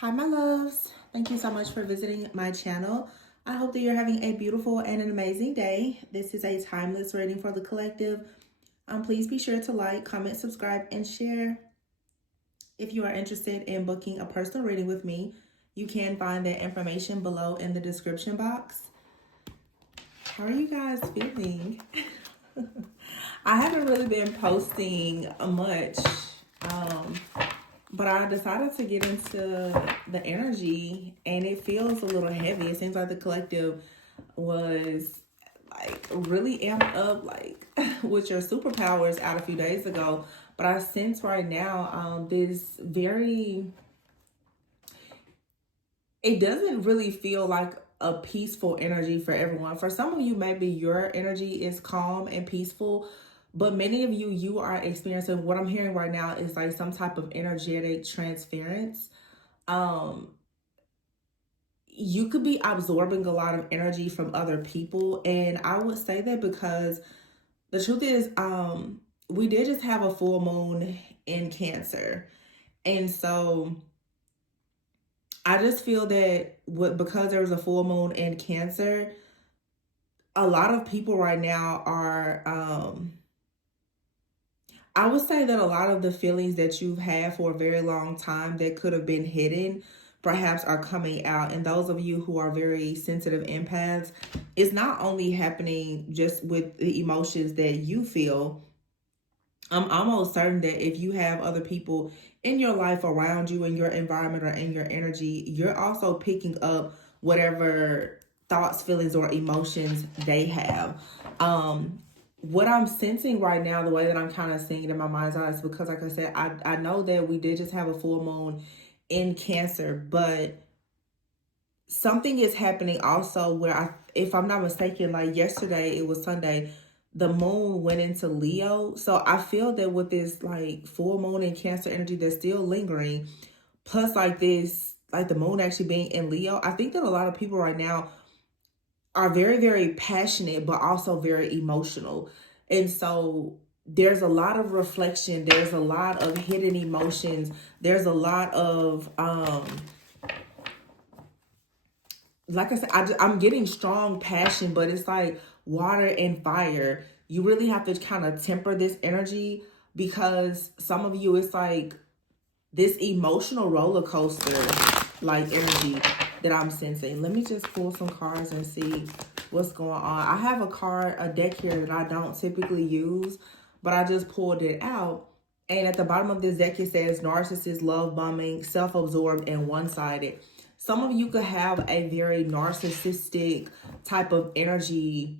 Hi, my loves. Thank you so much for visiting my channel. I hope that you're having a beautiful and an amazing day. This is a timeless reading for the collective. Please be sure to like, comment, subscribe, and share. If you are interested in booking a personal reading with me, you can find that information below in the description box. How are you guys feeling? I haven't really been posting much. But I decided to get into the energy and it feels a little heavy. It seems like the collective was like really amped up, like with your superpowers out a few days ago. But I sense right now this very, it doesn't really feel like a peaceful energy for everyone. For some of you, maybe your energy is calm and peaceful, but many of you, you are experiencing what I'm hearing right now is like some type of energetic transference. Um, you could be absorbing a lot of energy from other people. And I would say that because the truth is, we did just have a full moon in Cancer. And so I just feel that because there was a full moon in Cancer, a lot of people right now are, I would say that a lot of the feelings that you've had for a very long time that could have been hidden perhaps are coming out. And those of you who are very sensitive empaths, it's not only happening just with the emotions that you feel. I'm almost certain that if you have other people in your life around you, in your environment or in your energy, you're also picking up whatever thoughts, feelings, or emotions they have. What I'm sensing right now, the way that I'm kind of seeing it in my mind's eye is because, like I said, I know that we did just have a full moon in Cancer, but something is happening also where if I'm not mistaken, like yesterday, it was Sunday, the moon went into Leo. So I feel that with this like full moon in Cancer energy that's still lingering, plus like this, like the moon actually being in Leo, I think that a lot of people right now are very, very passionate, but also very emotional. And so there's a lot of reflection. There's a lot of hidden emotions. There's a lot of, like I said, I'm getting strong passion, but it's like water and fire. You really have to kind of temper this energy because some of you, it's like this emotional roller coaster like energy that I'm sensing. Let me just pull some cards and see what's going on. I have a deck here that I don't typically use, but I just pulled it out. And at the bottom of this deck, it says narcissist, love bombing, self-absorbed, and one-sided. Some of you could have a very narcissistic type of energy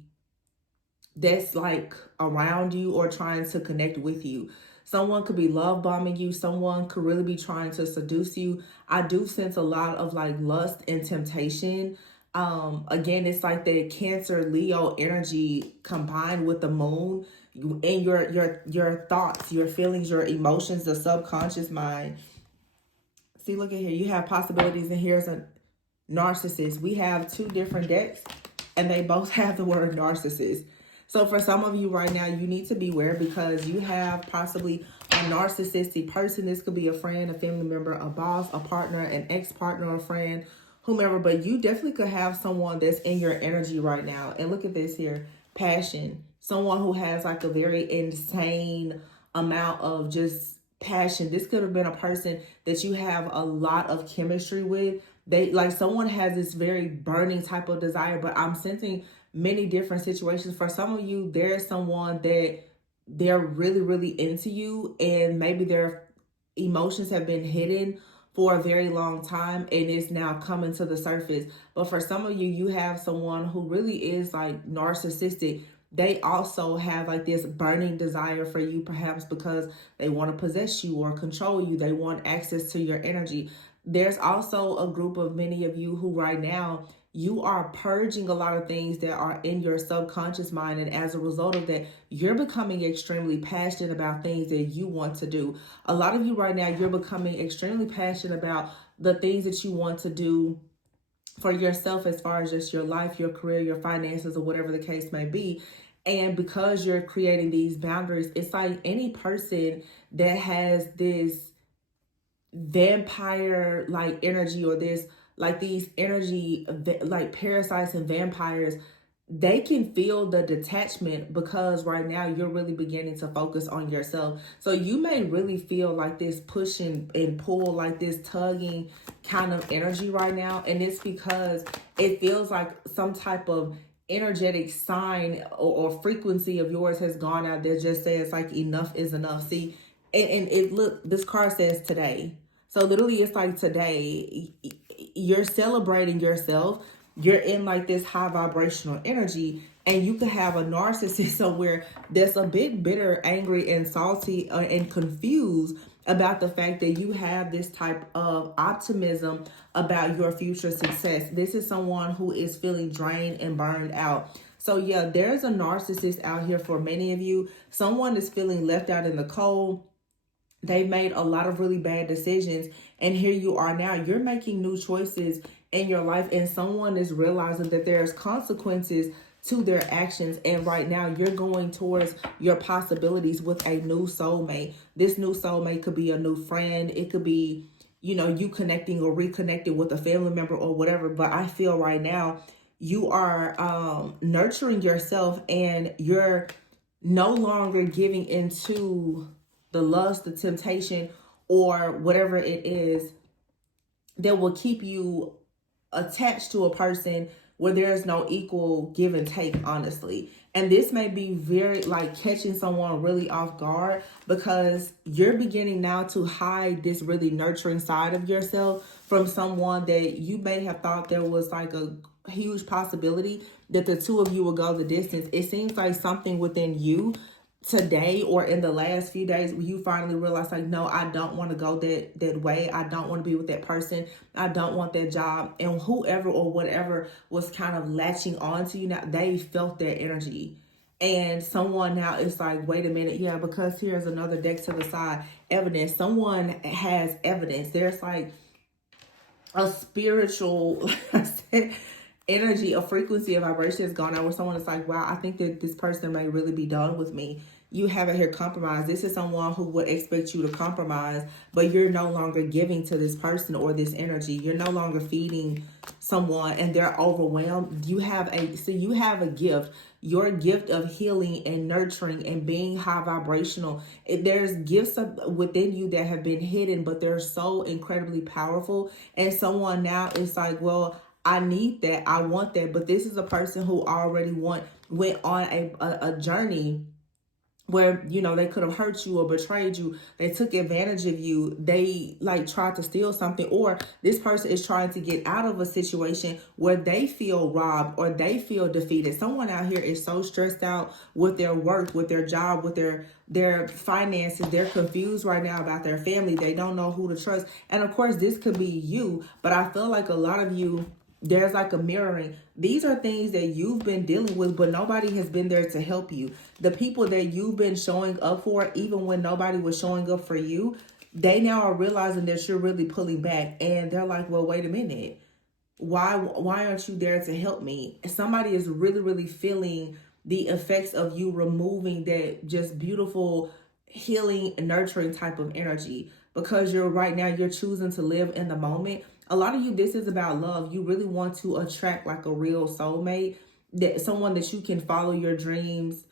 that's like around you or trying to connect with you. Someone could be love bombing you. Someone could really be trying to seduce you. I do sense a lot of like lust and temptation. Again, it's like the Cancer Leo energy combined with the moon and your thoughts, your feelings, your emotions, the subconscious mind. See, look at here. You have possibilities, and here's a narcissist. We have two different decks, and they both have the word narcissist. So for some of you right now, you need to beware because you have possibly a narcissistic person. This could be a friend, a family member, a boss, a partner, an ex-partner, a friend, whomever. But you definitely could have someone that's in your energy right now. And look at this here, passion. Someone who has like a very insane amount of just passion. This could have been a person that you have a lot of chemistry with. They like someone has this very burning type of desire, but I'm sensing many different situations. For some of you, there's someone that they're really, really into you, and maybe their emotions have been hidden for a very long time and it's now coming to the surface. But for some of you, you have someone who really is like narcissistic. They also have like this burning desire for you, perhaps because they want to possess you or control you. They want access to your energy. There's also a group of many of you who right now, you are purging a lot of things that are in your subconscious mind. And as a result of that, you're becoming extremely passionate about things that you want to do. A lot of you right now, you're becoming extremely passionate about the things that you want to do for yourself as far as just your life, your career, your finances, or whatever the case may be. And because you're creating these boundaries, it's like any person that has this vampire like energy, or this like these energy like parasites and vampires, they can feel the detachment because right now you're really beginning to focus on yourself. So you may really feel like this pushing and pull, like this tugging kind of energy right now. And it's because it feels like some type of energetic sign or frequency of yours has gone out there, just says like enough is enough. See, and it look, this card says today. So literally it's like today you're celebrating yourself. You're in like this high vibrational energy, and you could have a narcissist somewhere that's a bit bitter, angry, and salty, and confused about the fact that you have this type of optimism about your future success. This is someone who is feeling drained and burned out. So yeah, there's a narcissist out here for many of you. Someone is feeling left out in the cold. They've made a lot of really bad decisions, and here you are now. You're making new choices in your life, and someone is realizing that there's consequences to their actions. And right now you're going towards your possibilities with a new soulmate. This new soulmate could be a new friend. It could be, you know, you connecting or reconnecting with a family member or whatever. But I feel right now you are nurturing yourself, and you're no longer giving into the lust, the temptation, or whatever it is that will keep you attached to a person where there's no equal give and take, honestly. And this may be very like catching someone really off guard, because you're beginning now to hide this really nurturing side of yourself from someone that you may have thought there was like a huge possibility that the two of you will go the distance. It seems like something within you today or in the last few days you finally realize like, no, I don't want to go that way. I don't want to be with that person. I don't want that job. And whoever or whatever was kind of latching on to you now, they felt their energy. And someone now is like, wait a minute, yeah, because here's another deck to the side, evidence. Someone has evidence. There's like a spiritual, like I said, energy, a frequency, a vibration has gone out where someone is like, wow, I think that this person may really be done with me. You haven't here compromise. This is someone who would expect you to compromise, but you're no longer giving to this person or this energy. You're no longer feeding someone, and they're overwhelmed. You have a gift. Your gift of healing and nurturing and being high vibrational. There's gifts within you that have been hidden, but they're so incredibly powerful. And someone now is like, well, I need that. I want that. But this is a person who already went on a journey where, you know, they could have hurt you or betrayed you. They took advantage of you. They like tried to steal something, or this person is trying to get out of a situation where they feel robbed or they feel defeated. Someone out here is so stressed out with their work, with their job, with their finances. They're confused right now about their family. They don't know who to trust. And of course, this could be you, but I feel like a lot of you, there's like a mirroring. These are things that you've been dealing with, but nobody has been there to help you. The people that you've been showing up for, even when nobody was showing up for you, they now are realizing that you're really pulling back. And they're like, well, wait a minute. Why aren't you there to help me? Somebody is really, really feeling the effects of you removing that just beautiful healing and nurturing type of energy, because you're choosing to live in the moment. A lot of you, this is about love. You really want to attract like a real soulmate, that someone that you can follow your dreams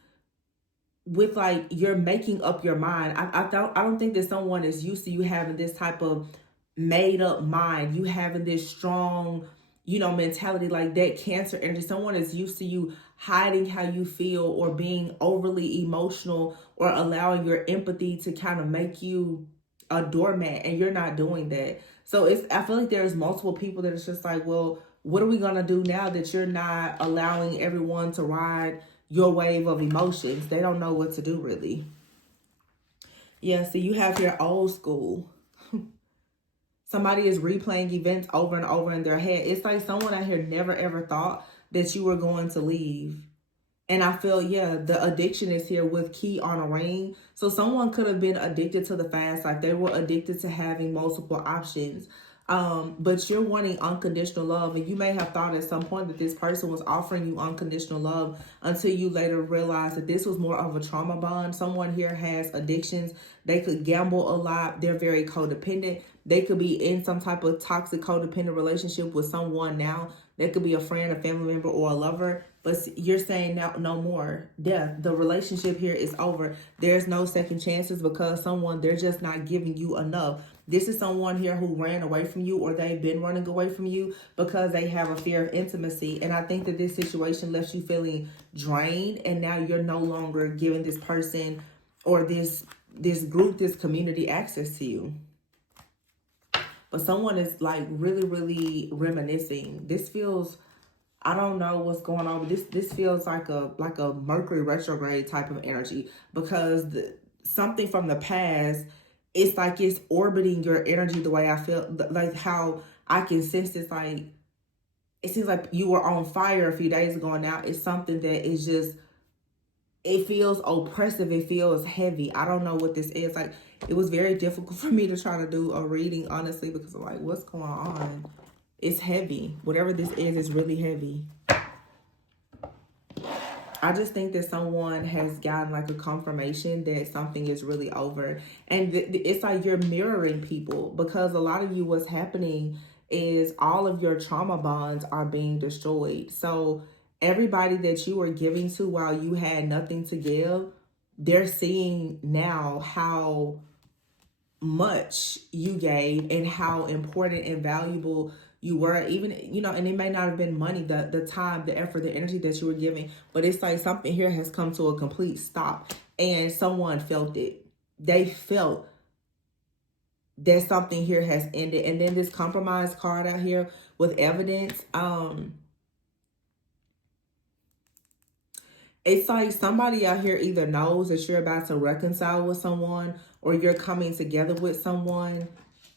with. Like, you're making up your mind. I don't think that someone is used to you having this type of made up mind. You having this strong, you know, mentality, like that Cancer energy. Someone is used to you hiding how you feel or being overly emotional or allowing your empathy to kind of make you a doormat, and you're not doing that. So I feel like there's multiple people that it's just like, well, what are we going to do now that you're not allowing everyone to ride your wave of emotions? They don't know what to do, really. Yeah, so you have your old school. Somebody is replaying events over and over in their head. It's like someone out here never ever thought that you were going to leave. And I feel, yeah, the addiction is here with key on a ring. So someone could have been addicted to the fast life. They were addicted to having multiple options. But you're wanting unconditional love. And you may have thought at some point that this person was offering you unconditional love, until you later realize that this was more of a trauma bond. Someone here has addictions. They could gamble a lot. They're very codependent. They could be in some type of toxic codependent relationship with someone now. That could be a friend, a family member, or a lover. But you're saying now, no more. Yeah, the relationship here is over. There's no second chances because someone, they're just not giving you enough. This is someone here who ran away from you, or they've been running away from you because they have a fear of intimacy. And I think that this situation left you feeling drained, and now you're no longer giving this person or this group, this community, access to you. But someone is like really, really reminiscing. This feels, I don't know what's going on, but this feels like a Mercury retrograde type of energy, because something from the past, it's like it's orbiting your energy the way I feel, like how I can sense this, like it seems like you were on fire a few days ago, and now it's something that is just, it feels oppressive, it feels heavy. I don't know what this is. Like, it was very difficult for me to try to do a reading, honestly, because I'm like, what's going on? It's heavy. Whatever this is really heavy. I just think that someone has gotten like a confirmation that something is really over. And it's like you're mirroring people, because a lot of you, what's happening is all of your trauma bonds are being destroyed. So everybody that you were giving to while you had nothing to give, they're seeing now how much you gave and how important and valuable you were, even, you know, and it may not have been money, the time, the effort, the energy that you were giving, but it's like something here has come to a complete stop, and someone felt it. They felt that something here has ended. And then this compromise card out here with evidence, it's like somebody out here either knows that you're about to reconcile with someone, or you're coming together with someone,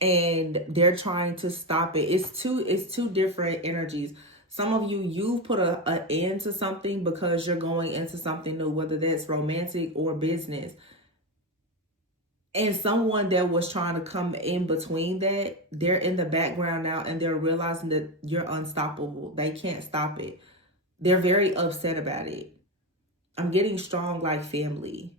and they're trying to stop it. It's two different energies. Some of you, you've put an end to something because you're going into something new, whether that's romantic or business. And someone that was trying to come in between that, they're in the background now, and they're realizing that you're unstoppable. They can't stop it. They're very upset about it. I'm getting strong like family.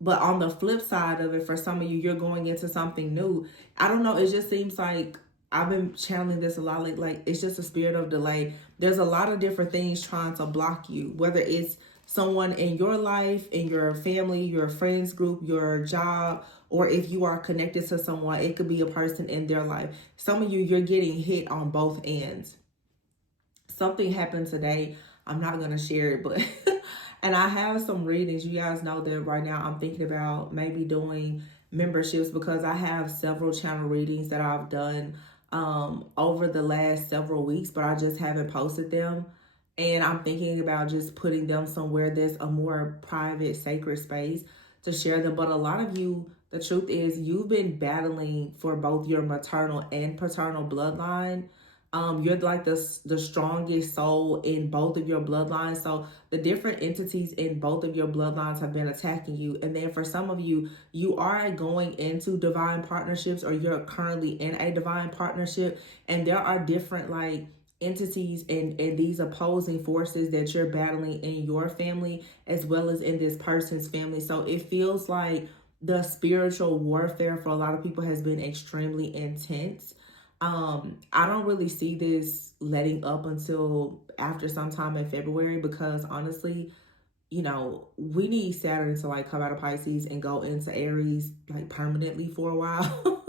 But on the flip side of it, for some of you, you're going into something new. I don't know. It just seems like I've been channeling this a lot. Like it's just a spirit of delay. There's a lot of different things trying to block you, whether it's someone in your life, in your family, your friends group, your job, or if you are connected to someone, it could be a person in their life. Some of you, you're getting hit on both ends. Something happened today. I'm not going to share it, but and I have some readings. You guys know that right now I'm thinking about maybe doing memberships, because I have several channel readings that I've done over the last several weeks, but I just haven't posted them. And I'm thinking about just putting them somewhere that's a more private, sacred space to share them. But a lot of you, the truth is, you've been battling for both your maternal and paternal bloodline. You're like the strongest soul in both of your bloodlines. So the different entities in both of your bloodlines have been attacking you. And then for some of you, you are going into divine partnerships, or you're currently in a divine partnership. And there are different like entities and these opposing forces that you're battling in your family as well as in this person's family. So it feels like the spiritual warfare for a lot of people has been extremely intense. I don't really see this letting up until after sometime in February, because honestly, you know, we need Saturn to like come out of Pisces and go into Aries like permanently for a while.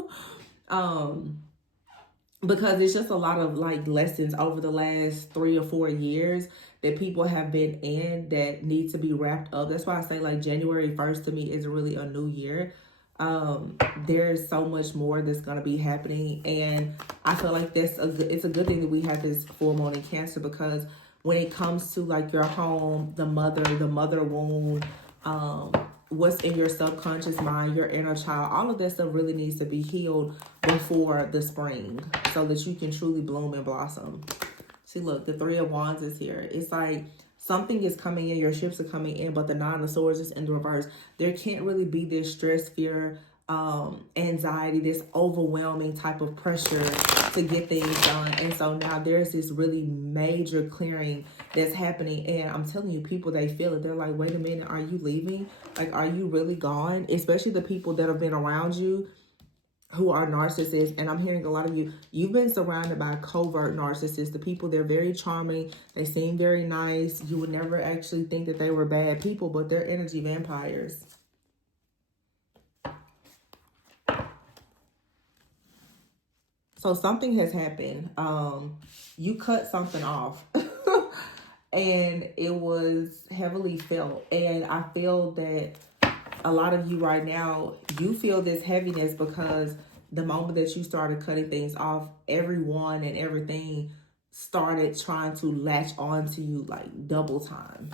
Because it's just a lot of like lessons over the last 3 or 4 years that people have been in that need to be wrapped up. That's why I say like January 1st to me is really a new year. There's so much more that's going to be happening, and I feel like it's a good thing that we have this full moon in Cancer, because when it comes to like your home, the mother wound, what's in your subconscious mind, your inner child, all of that stuff really needs to be healed before the spring, so that you can truly bloom and blossom. See, look, the 3 of Wands is here. It's like something is coming in, your ships are coming in, but the 9 of Swords is in the reverse. There can't really be this stress, fear, anxiety, this overwhelming type of pressure to get things done. And so now there's this really major clearing that's happening. And I'm telling you, people, they feel it. They're like, wait a minute, are you leaving? Like, are you really gone? Especially the people that have been around you who are narcissists, and I'm hearing a lot of you, you've been surrounded by covert narcissists. The people, they're very charming, they seem very nice. You would never actually think that they were bad people, but they're energy vampires. So something has happened. You cut something off and it was heavily felt. And I feel that a lot of you right now, you feel this heaviness because the moment that you started cutting things off, everyone and everything started trying to latch on to you like double time.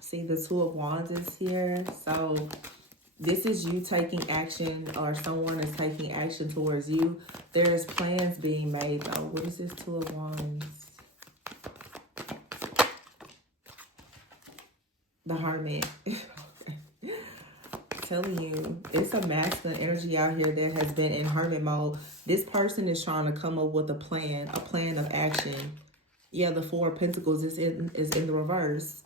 See, the Two of Wands is here. So this is you taking action, or someone is taking action towards you. There's plans being made though. What is this Two of Wands? The Hermit. Telling you, it's a masculine energy out here that has been in hermit mode. This person is trying to come up with a plan of action. Yeah, the Four of Pentacles is in the reverse.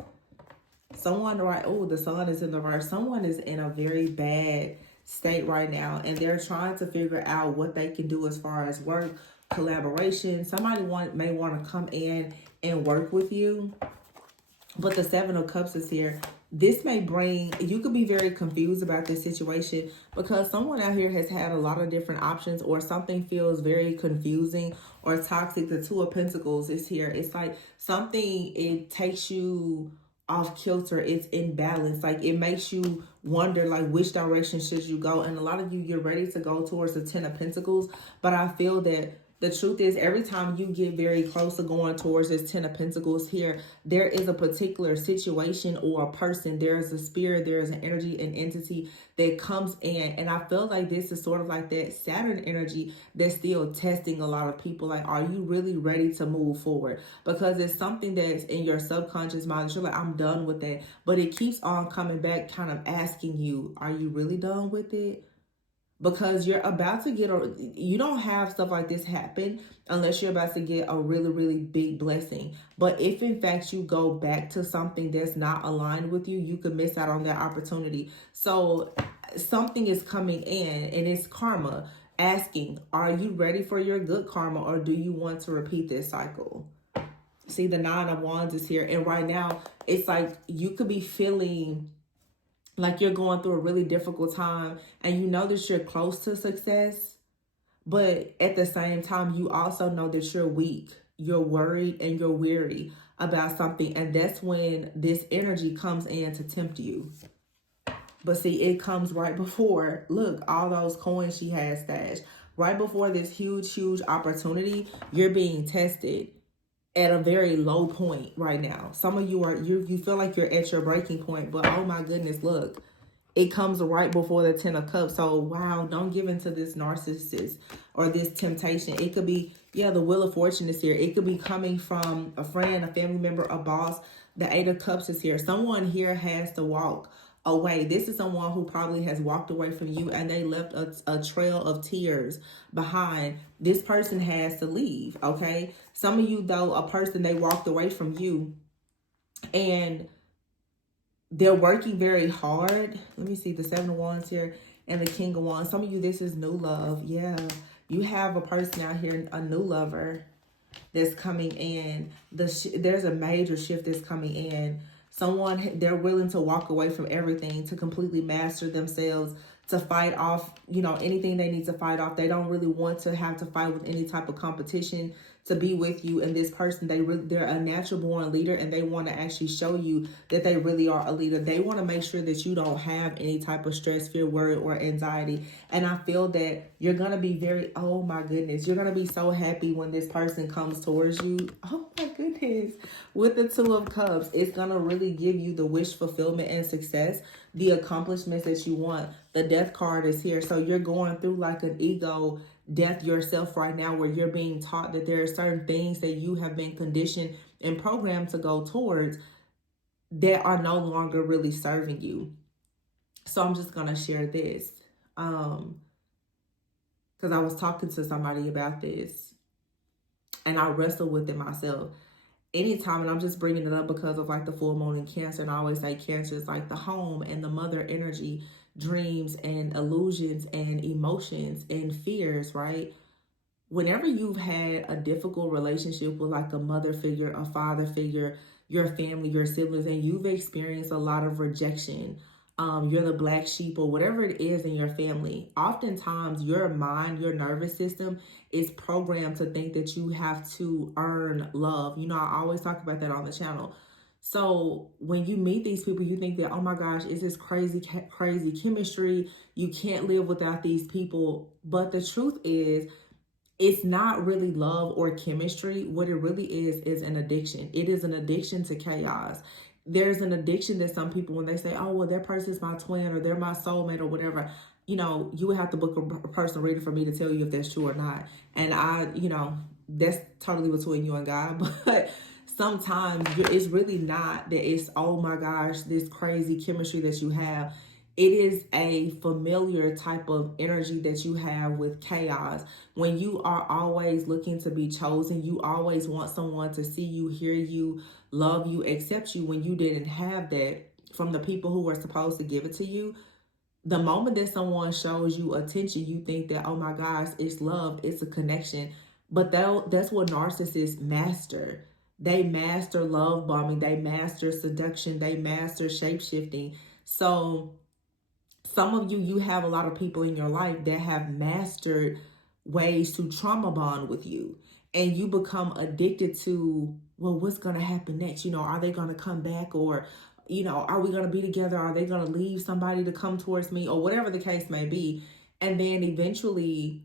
Someone, right? Oh, the Sun is in the reverse. Someone is in a very bad state right now, and they're trying to figure out what they can do as far as work, collaboration. Somebody may want to come in and work with you. But the Seven of Cups is here. This may bring, you could be very confused about this situation because someone out here has had a lot of different options, or something feels very confusing or toxic. The Two of Pentacles is here. It's like something, it takes you off kilter. It's imbalanced. Like it makes you wonder like which direction should you go. And a lot of you, you're ready to go towards the Ten of Pentacles. But I feel that the truth is, every time you get very close to going towards this Ten of Pentacles here, there is a particular situation or a person. There is a spirit, there is an energy, an entity that comes in. And I feel like this is sort of like that Saturn energy that's still testing a lot of people. Like, are you really ready to move forward? Because it's something that's in your subconscious mind. You're like, I'm done with that. But it keeps on coming back, kind of asking you, are you really done with it? Because you're about to get you don't have stuff like this happen unless you're about to get a really, really big blessing. But if in fact you go back to something that's not aligned with you, you could miss out on that opportunity. So something is coming in, and it's karma asking, are you ready for your good karma, or do you want to repeat this cycle? See, the Nine of Wands is here. And right now, it's like you could be feeling like you're going through a really difficult time, and you know that you're close to success, but at the same time, you also know that you're weak, you're worried, and you're weary about something. And that's when this energy comes in to tempt you. But see, it comes right before, look, all those coins she has stashed. Right before this huge, huge opportunity, you're being tested at a very low point right now. Some of you you feel like you're at your breaking point, but oh my goodness, look, it comes right before the Ten of Cups. So wow, don't give into this narcissist or this temptation. It could be, yeah, the Wheel of Fortune is here. It could be coming from a friend, a family member, a boss. The Eight of Cups is here. Someone here has to walk away. This is someone who probably has walked away from you, and they left a trail of tears behind. This person has to leave, okay? Some of you, though, a person, they walked away from you, and they're working very hard. Let me see, the Seven of Wands here and the King of Wands. Some of you, this is new love. Yeah, you have a person out here, a new lover that's coming in. There's a major shift that's coming in. Someone, they're willing to walk away from everything to completely master themselves, to fight off, you know, anything they need to fight off. They don't really want to have to fight with any type of competition to be with you. And this person, they're a natural born leader, and they want to actually show you that they really are a leader. They want to make sure that you don't have any type of stress, fear, worry, or anxiety. And I feel that you're going to be very, oh my goodness, you're going to be so happy when this person comes towards you. Oh my goodness. With the Two of Cups, it's going to really give you the wish fulfillment and success, the accomplishments that you want. The Death card is here. So you're going through like an ego death yourself right now, where you're being taught that there are certain things that you have been conditioned and programmed to go towards that are no longer really serving you. So I'm just going to share this because I was talking to somebody about this, and I wrestle with it myself anytime. And I'm just bringing it up because of like the full moon in Cancer. And I always say Cancer is like the home and the mother energy. dreams and illusions and emotions and fears, right? Whenever you've had a difficult relationship with like a mother figure, a father figure, your family, your siblings, and you've experienced a lot of rejection, you're the black sheep or whatever it is in your family, oftentimes your mind, your nervous system is programmed to think that you have to earn love. You know, I always talk about that on the channel. So when you meet these people, you think that, oh my gosh, it's this crazy chemistry. You can't live without these people. But the truth is, it's not really love or chemistry. What it really is an addiction. It is an addiction to chaos. There's an addiction that some people, when they say, oh, well, that person's my twin or they're my soulmate or whatever, you know, you would have to book a personal reader for me to tell you if that's true or not. And that's totally between you and God. But sometimes it's really not that it's, oh my gosh, this crazy chemistry that you have. It is a familiar type of energy that you have with chaos. When you are always looking to be chosen, you always want someone to see you, hear you, love you, accept you. When you didn't have that from the people who were supposed to give it to you, the moment that someone shows you attention, you think that, oh my gosh, it's love, it's a connection. But that's what narcissists master. They master love bombing, they master seduction, they master shape-shifting. So some of you have a lot of people in your life that have mastered ways to trauma bond with you. And you become addicted to, well, what's going to happen next? You know, are they going to come back? Or, you know, are we going to be together? Are they going to leave somebody to come towards me? Or whatever the case may be. And then eventually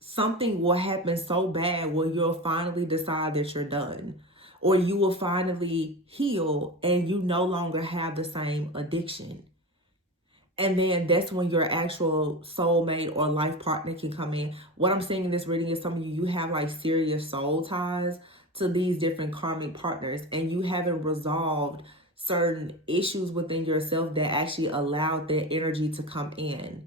something will happen so bad where you'll finally decide that you're done. Or you will finally heal and you no longer have the same addiction. And then that's when your actual soulmate or life partner can come in. What I'm saying in this reading is some of you have like serious soul ties to these different karmic partners, and you haven't resolved certain issues within yourself that actually allowed that energy to come in.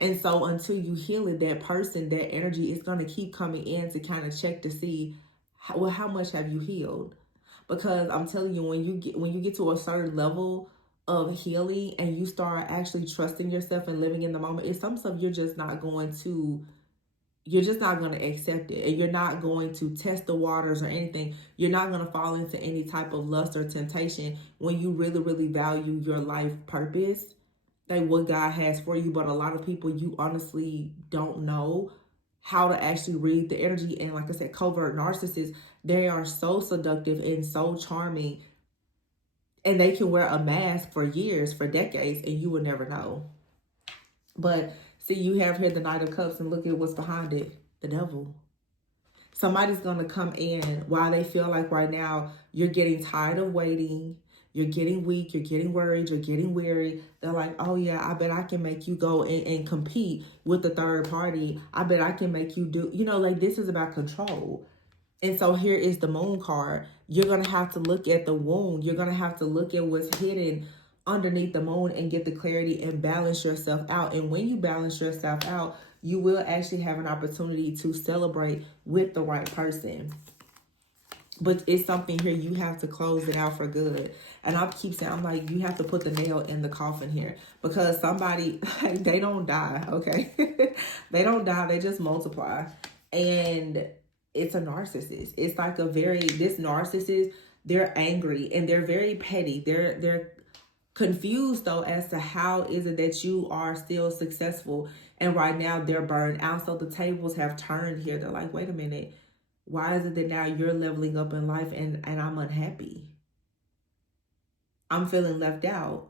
And so until you heal it, that person, that energy is going to keep coming in to kind of check to see, how much have you healed? Because I'm telling you, when you get to a certain level of healing and you start actually trusting yourself and living in the moment, it's some stuff you're just not going to accept it, and you're not going to test the waters or anything. You're not going to fall into any type of lust or temptation when you really, really value your life purpose, like what God has for you. But a lot of people, you honestly don't know how to actually read the energy. And like I said, covert narcissists, they are so seductive and so charming, and they can wear a mask for years, for decades, and you will never know. But see, you have here the Knight of Cups, and look at what's behind it. The devil. Somebody's going to come in while they feel like right now you're getting tired of waiting. You're getting weak. You're getting worried. You're getting weary. They're like, oh yeah, I bet I can make you go and compete with the third party. I bet I can make you do, like this is about control. And so here is the Moon card. You're going to have to look at the wound. You're going to have to look at what's hidden underneath the moon and get the clarity and balance yourself out. And when you balance yourself out, you will actually have an opportunity to celebrate with the right person. But it's something here, you have to close it out for good. And I keep saying, I'm like, you have to put the nail in the coffin here. Because somebody, they don't die, okay? They don't die, they just multiply. And it's a narcissist. It's like this narcissist, they're angry and they're very petty. They're confused though as to how is it that you are still successful, and right now they're burned out. So the tables have turned here. They're like, wait a minute, why is it that now you're leveling up in life and I'm unhappy? I'm feeling left out.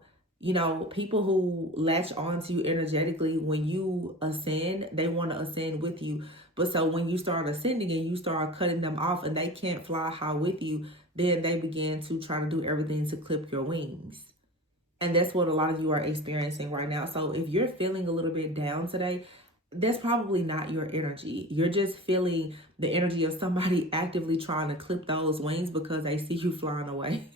People who latch onto you energetically, when you ascend, they want to ascend with you. But so when you start ascending and you start cutting them off and they can't fly high with you, then they begin to try to do everything to clip your wings. And that's what a lot of you are experiencing right now. So if you're feeling a little bit down today, that's probably not your energy. You're just feeling the energy of somebody actively trying to clip those wings because they see you flying away.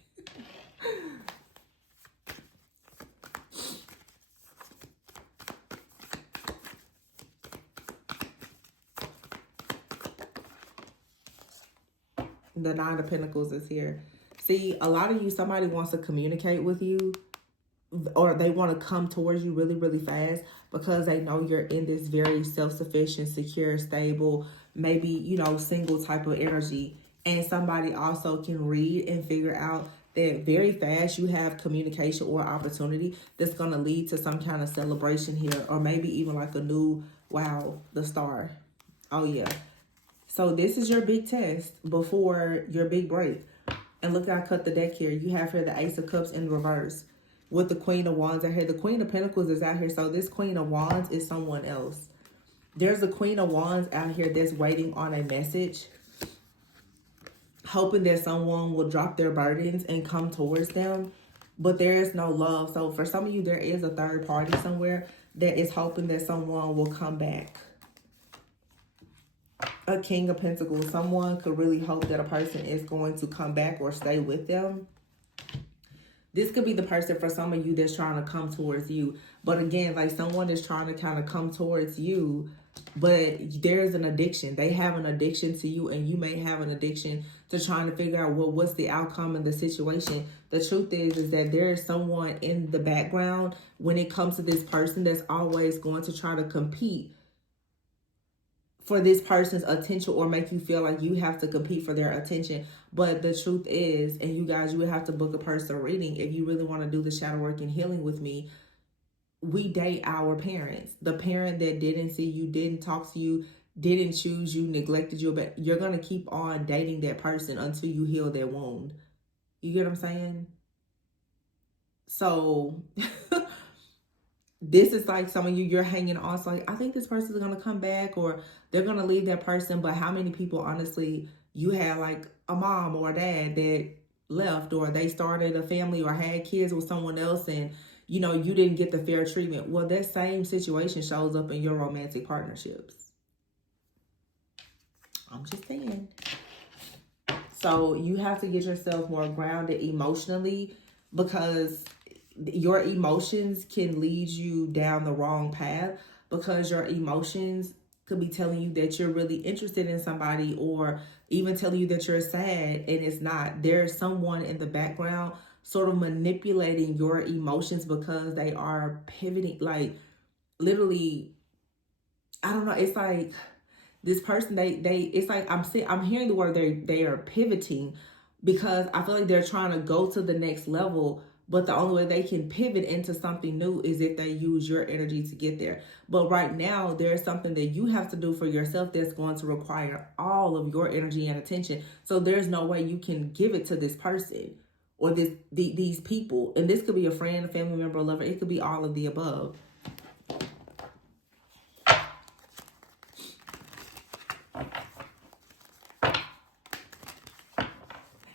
The Nine of Pentacles is here. See, a lot of you, somebody wants to communicate with you or they want to come towards you really, really fast because they know you're in this very self-sufficient, secure, stable, maybe, you know, single type of energy. And somebody also can read and figure out that very fast you have communication or opportunity that's going to lead to some kind of celebration here, or maybe even like a new, wow, the star. Oh, yeah. So this is your big test before your big break. And look, I cut the deck here. You have here the Ace of Cups in reverse with the Queen of Wands out here. The Queen of Pentacles is out here. So this Queen of Wands is someone else. There's a Queen of Wands out here that's waiting on a message, hoping that someone will drop their burdens and come towards them. But there is no love. So for some of you, there is a third party somewhere that is hoping that someone will come back. A King of Pentacles. Someone could really hope that a person is going to come back or stay with them. This could be the person for some of you that's trying to come towards you. But again, like someone is trying to kind of come towards you, but there's an addiction. They have an addiction to you, and you may have an addiction to trying to figure out, well, what's the outcome of the situation. The truth is that there is someone in the background when it comes to this person that's always going to try to compete for this person's attention, or make you feel like you have to compete for their attention. But the truth is, and you guys, you would have to book a personal reading if you really want to do the shadow work and healing with me. We date our parents. The parent that didn't see you, didn't talk to you, didn't choose you, neglected you, but you're going to keep on dating that person until you heal their wound. You get what I'm saying? So this is like some of you, you're hanging on. So like, I think this person is going to come back, or they're going to leave that person. But how many people, honestly, you had like a mom or a dad that left, or they started a family or had kids with someone else, and, you know, you didn't get the fair treatment. Well, that same situation shows up in your romantic partnerships. I'm just saying. So you have to get yourself more grounded emotionally, because your emotions can lead you down the wrong path, because your emotions could be telling you that you're really interested in somebody, or even telling you that you're sad, and it's not. There's someone in the background sort of manipulating your emotions, because they are pivoting, like literally, I don't know, it's like this person, it's like I'm hearing the word they are pivoting, because I feel like they're trying to go to the next level, but the only way they can pivot into something new is if they use your energy to get there. But right now, there's something that you have to do for yourself that's going to require all of your energy and attention. So there's no way you can give it to this person or these people. And this could be a friend, a family member, a lover. It could be all of the above.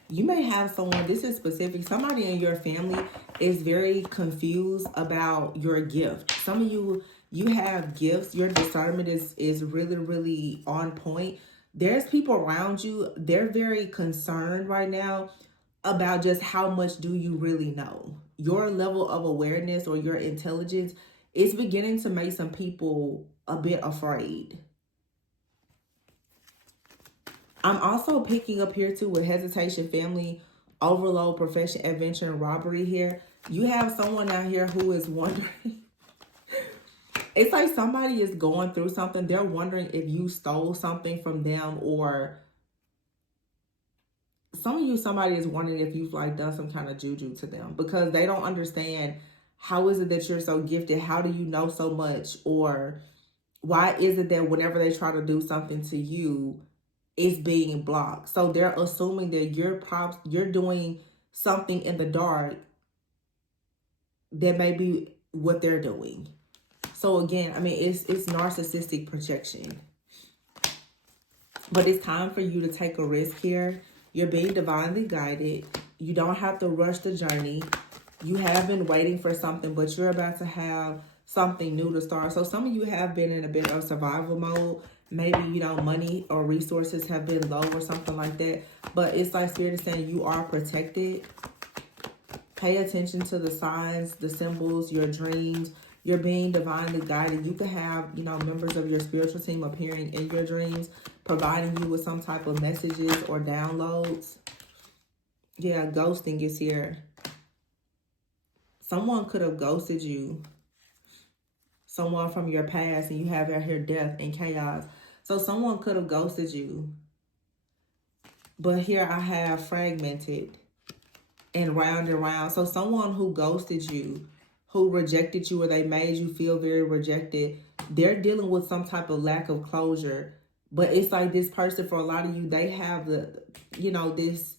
You may have someone, this is specific, somebody in your family is very confused about your gift. Some of you have gifts. Your discernment is really, really on point. There's people around you, they're very concerned right now about just how much do you really know. Your level of awareness or your intelligence is beginning to make some people a bit afraid. I'm also picking up here too with hesitation, family, overload, profession, adventure, and robbery here. You have someone out here who is wondering. It's like somebody is going through something. They're wondering if you stole something from them, or some of you, somebody is wondering if you've like done some kind of juju to them, because they don't understand, how is it that you're so gifted? How do you know so much? Or why is it that whenever they try to do something to you, is being blocked? So they're assuming that you're doing something in the dark that may be what they're doing. So again, I mean, it's narcissistic projection. But it's time for you to take a risk here. You're being divinely guided. You don't have to rush the journey. You have been waiting for something, but you're about to have something new to start. So some of you have been in a bit of survival mode. Maybe, you know, money or resources have been low or something like that. But it's like Spirit is saying you are protected. Pay attention to the signs, the symbols, your dreams. You're being divinely guided. You could have, you know, members of your spiritual team appearing in your dreams, providing you with some type of messages or downloads. Yeah, ghosting is here. Someone could have ghosted you. Someone from your past, and you have out here death and chaos. So someone could have ghosted you. But here I have fragmented and round. So someone who ghosted you, who rejected you, or they made you feel very rejected, they're dealing with some type of lack of closure. But it's like this person, for a lot of you, they have this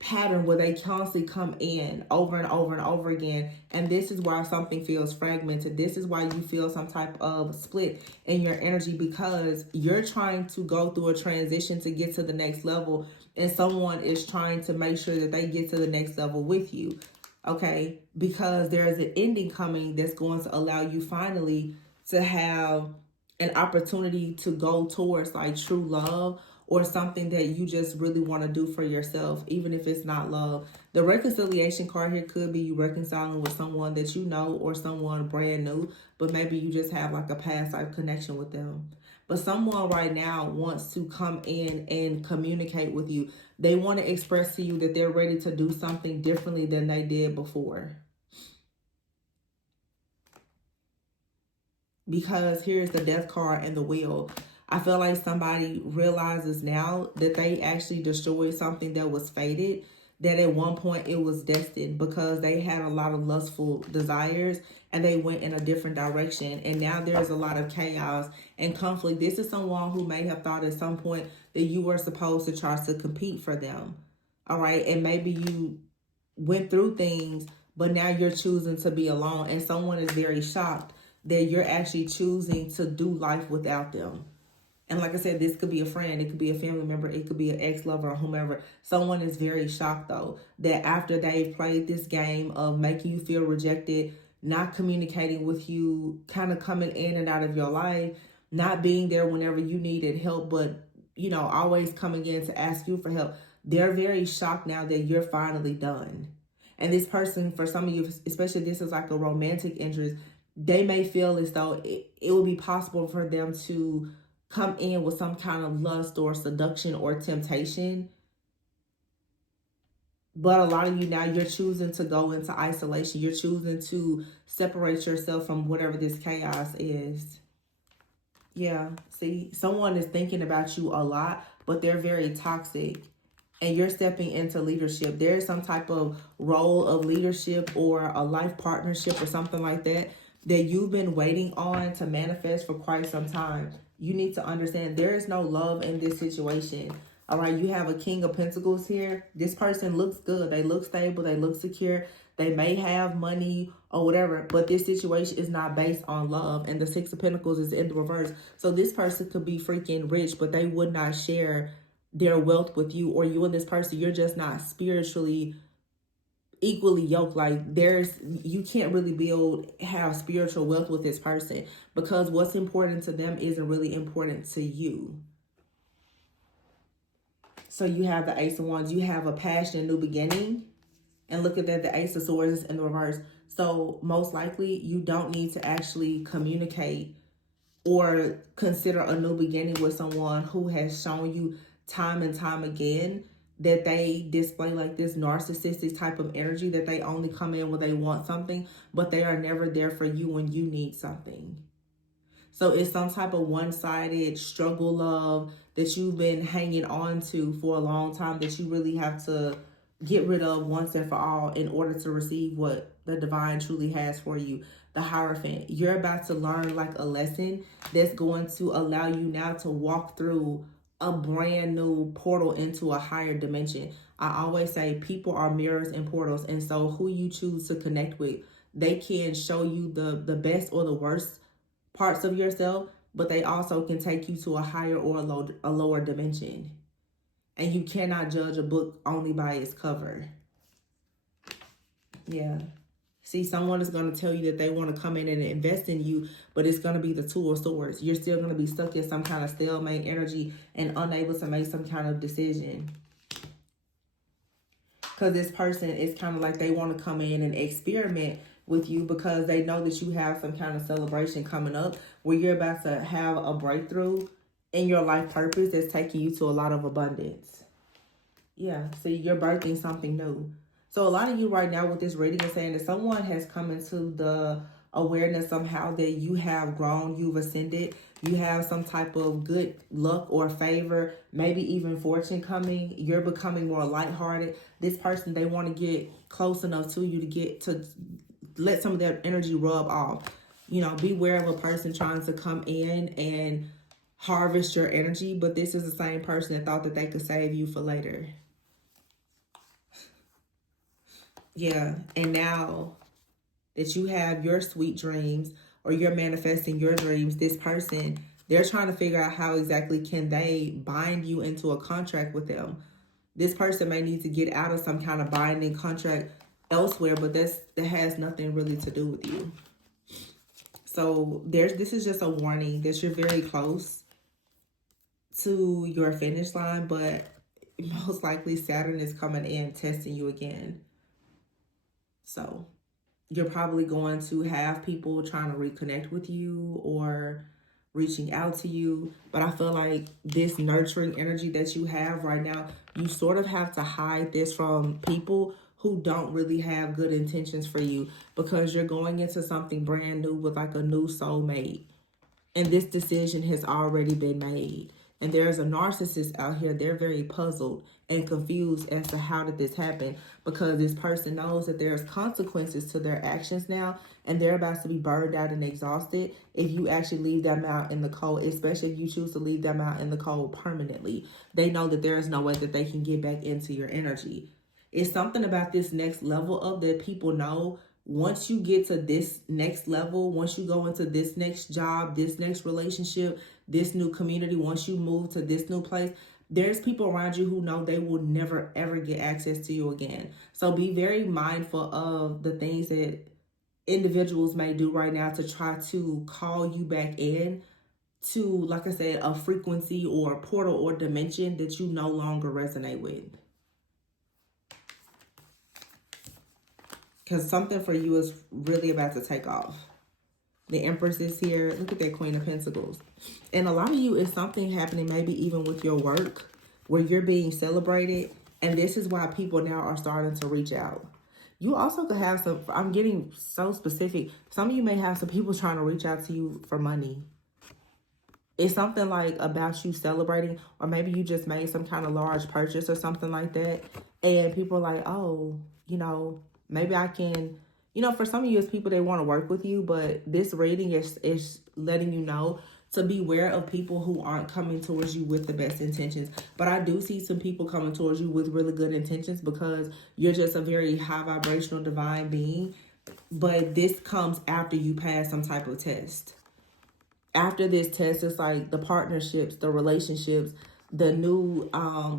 pattern where they constantly come in over and over again. And this is why something feels fragmented. This is why you feel some type of split in your energy, because you're trying to go through a transition to get to the next level, and someone is trying to make sure that they get to the next level with you. Okay, because there's an ending coming that's going to allow you finally to have an opportunity to go towards like true love, or something that you just really want to do for yourself, even if it's not love. The reconciliation card here could be you reconciling with someone that you know, or someone brand new, but maybe you just have like a past life connection with them. But someone right now wants to come in and communicate with you. They want to express to you that they're ready to do something differently than they did before. Because here's the death card and the wheel. I feel like somebody realizes now that they actually destroyed something that was fated, that at one point it was destined, because they had a lot of lustful desires and they went in a different direction. And now there's a lot of chaos and conflict. This is someone who may have thought at some point that you were supposed to try to compete for them. All right. And maybe you went through things, but now you're choosing to be alone. And someone is very shocked that you're actually choosing to do life without them. And like I said, this could be a friend, it could be a family member, it could be an ex-lover or whomever. Someone is very shocked, though, that after they've played this game of making you feel rejected, not communicating with you, kind of coming in and out of your life, not being there whenever you needed help, but, always coming in to ask you for help. They're very shocked now that you're finally done. And this person, for some of you, especially this is like a romantic interest, they may feel as though it would be possible for them to come in with some kind of lust or seduction or temptation. But a lot of you now, you're choosing to go into isolation. You're choosing to separate yourself from whatever this chaos is. Yeah, see, someone is thinking about you a lot, but they're very toxic. And you're stepping into leadership. There is some type of role of leadership or a life partnership or something like that you've been waiting on to manifest for quite some time. You need to understand there is no love in this situation. All right, you have a King of Pentacles here. This person looks good. They look stable. They look secure. They may have money or whatever, but this situation is not based on love. And the Six of Pentacles is in the reverse. So this person could be freaking rich, but they would not share their wealth with you, or you and this person, you're just not spiritually equally yoked. Like you can't really have spiritual wealth with this person, because what's important to them isn't really important to you. So you have the Ace of Wands, you have a passion, new beginning, and look at that, the Ace of Swords is in the reverse. So most likely you don't need to actually communicate or consider a new beginning with someone who has shown you time and time again that they display like this narcissistic type of energy, that they only come in when they want something, but they are never there for you when you need something. So it's some type of one-sided struggle love that you've been hanging on to for a long time, that you really have to get rid of once and for all in order to receive what the divine truly has for you. The Hierophant. You're about to learn like a lesson that's going to allow you now to walk through a brand new portal into a higher dimension. I always say people are mirrors and portals. And so who you choose to connect with, they can show you the best or the worst parts of yourself, but they also can take you to a higher or a lower dimension. And you cannot judge a book only by its cover. Yeah. See, someone is going to tell you that they want to come in and invest in you, but it's going to be the Two of Swords. You're still going to be stuck in some kind of stalemate energy and unable to make some kind of decision. Because this person is kind of like they want to come in and experiment with you, because they know that you have some kind of celebration coming up where you're about to have a breakthrough in your life purpose that's taking you to a lot of abundance. Yeah, so you're birthing something new. So a lot of you right now with this reading is saying that someone has come into the awareness somehow that you have grown, you've ascended, you have some type of good luck or favor, maybe even fortune coming. You're becoming more lighthearted. This person, they want to get close enough to you to get to let some of that energy rub off. You know, beware of a person trying to come in and harvest your energy, but this is the same person that thought that they could save you for later. Yeah, and now that you have your sweet dreams or you're manifesting your dreams, this person, they're trying to figure out how exactly can they bind you into a contract with them. This person may need to get out of some kind of binding contract elsewhere, but that has nothing really to do with you. So this is just a warning that you're very close to your finish line, but most likely Saturn is coming in testing you again. So you're probably going to have people trying to reconnect with you or reaching out to you. But I feel like this nurturing energy that you have right now, you sort of have to hide this from people who don't really have good intentions for you, because you're going into something brand new with like a new soulmate. And this decision has already been made. And there's a narcissist out here, they're very puzzled and confused as to how did this happen, because this person knows that there's consequences to their actions now, and they're about to be burned out and exhausted if you actually leave them out in the cold, especially if you choose to leave them out in the cold permanently. They know that there is no way that they can get back into your energy. It's something about this next level of that people know. Once you get to this next level, once you go into this next job, this next relationship, this new community, once you move to this new place, there's people around you who know they will never, ever get access to you again. So be very mindful of the things that individuals may do right now to try to call you back in to, like I said, a frequency or a portal or dimension that you no longer resonate with. Because something for you is really about to take off. The Empress is here. Look at that Queen of Pentacles. And a lot of you, is something happening maybe even with your work where you're being celebrated. And this is why people now are starting to reach out. You also could have some, I'm getting so specific. Some of you may have some people trying to reach out to you for money. It's something like about you celebrating, or maybe you just made some kind of large purchase or something like that. And people are like, oh, you know, maybe I can, you know, for some of you, it's people that want to work with you, but this reading is letting you know to beware of people who aren't coming towards you with the best intentions. But I do see some people coming towards you with really good intentions, because you're just a very high vibrational divine being. But this comes after you pass some type of test. After this test, it's like the partnerships, the relationships, the new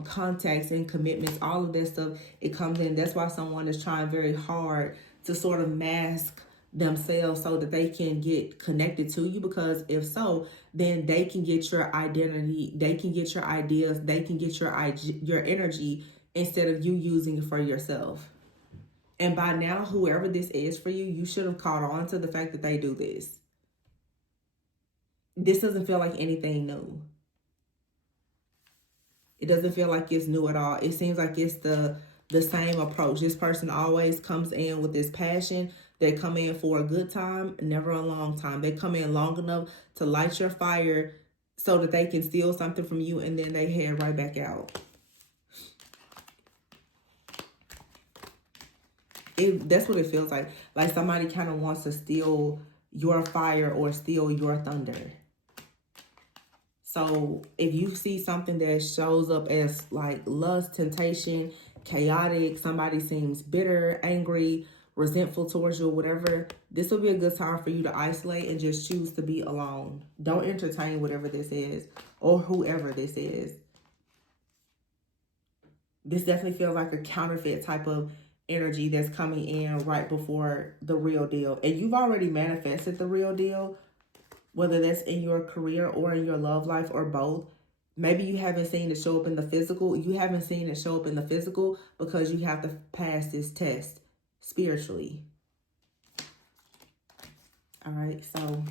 contacts and commitments, all of that stuff, it comes in. That's why someone is trying very hard to sort of mask themselves so that they can get connected to you, because if so, then they can get your identity, they can get your ideas, they can get your energy instead of you using it for yourself. And by now, whoever this is for you, you should have caught on to the fact that they do this. This doesn't feel like anything new. It doesn't feel like it's new at all. It seems like it's the same approach. This person always comes in with this passion. They come in for a good time, never a long time. They come in long enough to light your fire so that they can steal something from you, and then they head right back out. That's what it feels like. Like somebody kind of wants to steal your fire or steal your thunder. So if you see something that shows up as like lust, temptation, chaotic, somebody seems bitter, angry, resentful towards you or whatever, this will be a good time for you to isolate and just choose to be alone. Don't entertain whatever this is or whoever this is. This definitely feels like a counterfeit type of energy that's coming in right before the real deal. And you've already manifested the real deal, whether that's in your career or in your love life or both. Maybe you haven't seen it show up in the physical. You haven't seen it show up in the physical because you have to pass this test spiritually. All right, so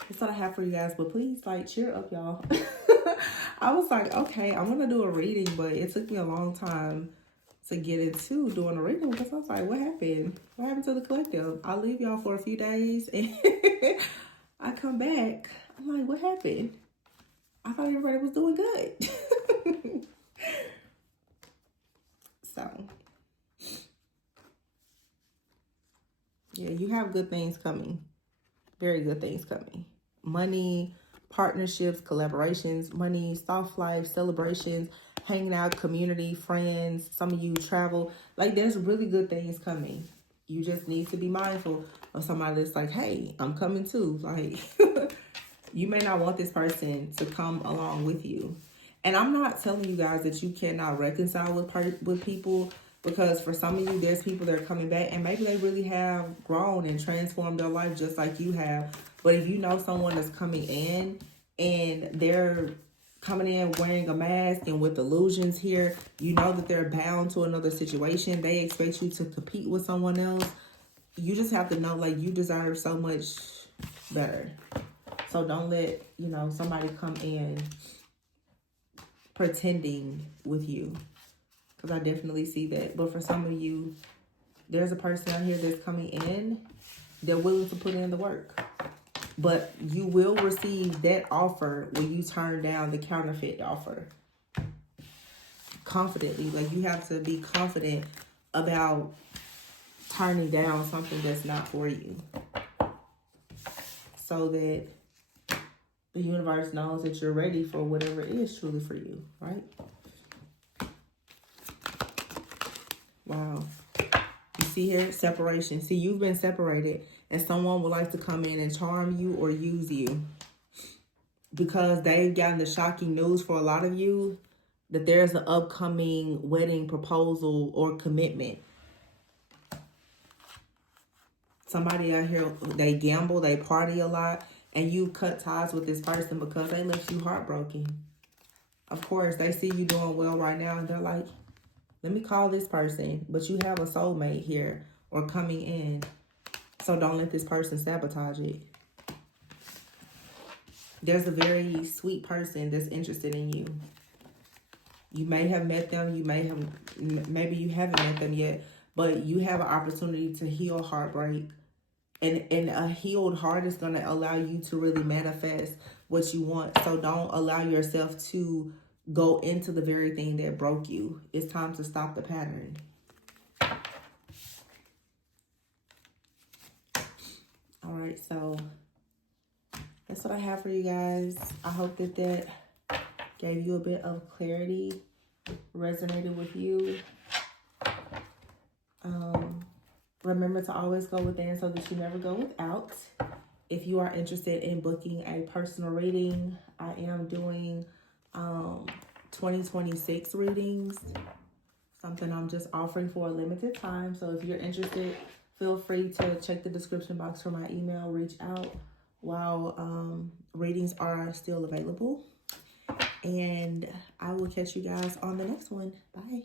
that's what I have for you guys. But please, like, cheer up, y'all. I was like, okay, I'm going to do a reading, but it took me a long time to get into doing a reading because I was like, what happened? What happened to the collective? I'll leave y'all for a few days and I come back. I'm like, what happened? I thought everybody was doing good. So, yeah, you have good things coming. Very good things coming. Money, partnerships, collaborations, money, soft life, celebrations, hanging out, community, friends. Some of you travel. Like, there's really good things coming. You just need to be mindful of somebody that's like, hey, I'm coming too. Like, you may not want this person to come along with you. And I'm not telling you guys that you cannot reconcile with people, because for some of you, there's people that are coming back and maybe they really have grown and transformed their life just like you have. But if you know someone that's coming in and they're coming in wearing a mask and with illusions here, you know that they're bound to another situation. They expect you to compete with someone else. You just have to know, like, you deserve so much better. So don't let, somebody come in pretending with you, because I definitely see that. But for some of you, there's a person out here that's coming in. They're willing to put in the work. But you will receive that offer when you turn down the counterfeit offer. Confidently. Like, you have to be confident about turning down something that's not for you, so that the universe knows that you're ready for whatever it is truly for you, right? Wow. You see here, separation. See, you've been separated and someone would like to come in and charm you or use you, because they've gotten the shocking news for a lot of you that there's an upcoming wedding proposal or commitment. Somebody out here, they gamble, they party a lot, and you cut ties with this person because they left you heartbroken. Of course, they see you doing well right now and they're like, let me call this person. But you have a soulmate here or coming in. So don't let this person sabotage it. There's a very sweet person that's interested in you. You may have met them. Maybe you haven't met them yet. But you have an opportunity to heal heartbreak. And a healed heart is going to allow you to really manifest what you want. So don't allow yourself to go into the very thing that broke you. It's time to stop the pattern. All right, so that's what I have for you guys. I hope that gave you a bit of clarity, resonated with you. Remember to always go within so that you never go without. If you are interested in booking a personal reading, I am doing 2026 readings, something I'm just offering for a limited time. So if you're interested, feel free to check the description box for my email, reach out while readings are still available. And I will catch you guys on the next one. Bye.